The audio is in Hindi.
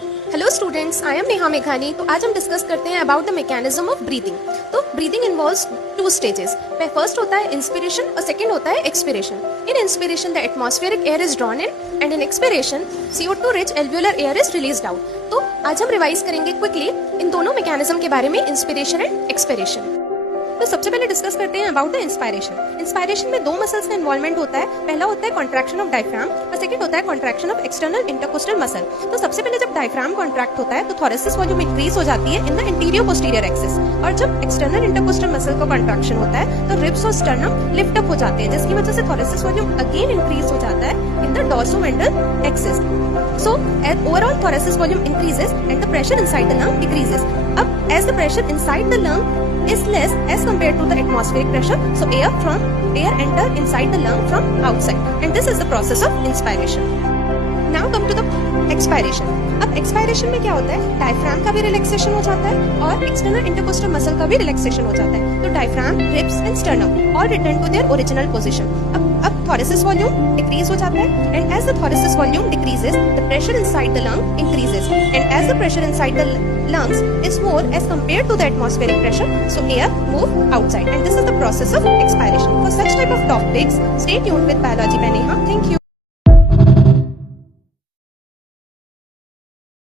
Hello students, I am Neha मेघानी। तो आज हम डिस्कस करते हैं about the mechanism of breathing. तो breathing involves two stages. First होता है इंस्पिरेशन और सेकंड होता है expiration. In inspiration the atmospheric air is drawn in and in expiration CO2 rich alveolar air is released out. तो आज हम रिवाइज करेंगे क्विकली इन दोनों मैकेनिज्म के बारे में, इंस्पिरेशन एंड एक्सपिरेशन। तो सबसे पहले डिस्कस करते हैं अबाउट द इंस्पायरेशन। इंस्पायरेशन में दो मसल्स का इन्वॉल्वमेंट होता है। पहला होता है कॉन्ट्रैक्शन ऑफ डायफ्राम और सेकंड होता है contraction of external intercostal muscle. तो सबसे पहले जब डायफ्राम कॉन्ट्रैक्ट होता है तो थोरेसिस वॉल्यूम इंक्रीज हो जाती है in the interior posterior axis, और जब एक्सटर्नल इंटरकोस्टल मसल का कॉन्ट्रैक्शन होता है तो रिब्स और स्टर्नम लिफ्ट अप हो जाते हैं, जिसकी वजह से थोरेसिस वॉल्यूम अगेन इंक्रीज हो जाता है in the dorsoventral axis. So, as overall thoracic volume increases and the pressure inside the lung decreases. Up as the pressure inside the lung is less as compared to the atmospheric pressure, so air enter inside the lung from outside, and this is the process of inspiration. Now come to the expiration. अब एक्सपायरेशन में क्या होता है, डायफ्राम का भी रिलैक्सेशन हो जाता है और एक्सटर्नल इंटरकोस्टल मसल का भी रिलैक्सेशन हो जाता है। तो diaphragm, ribs and sternum all return to their original position. अब थोरेसिस वॉल्यूम डिक्रीज हो जाता है, and as the thoracic volume decreases the pressure inside the lung increases, and as the pressure inside the lungs is more as compared to the atmospheric pressure, so air move outside, and this is the process of expiration. For such type of topics, stay tuned with Biology by Neha. Thank you.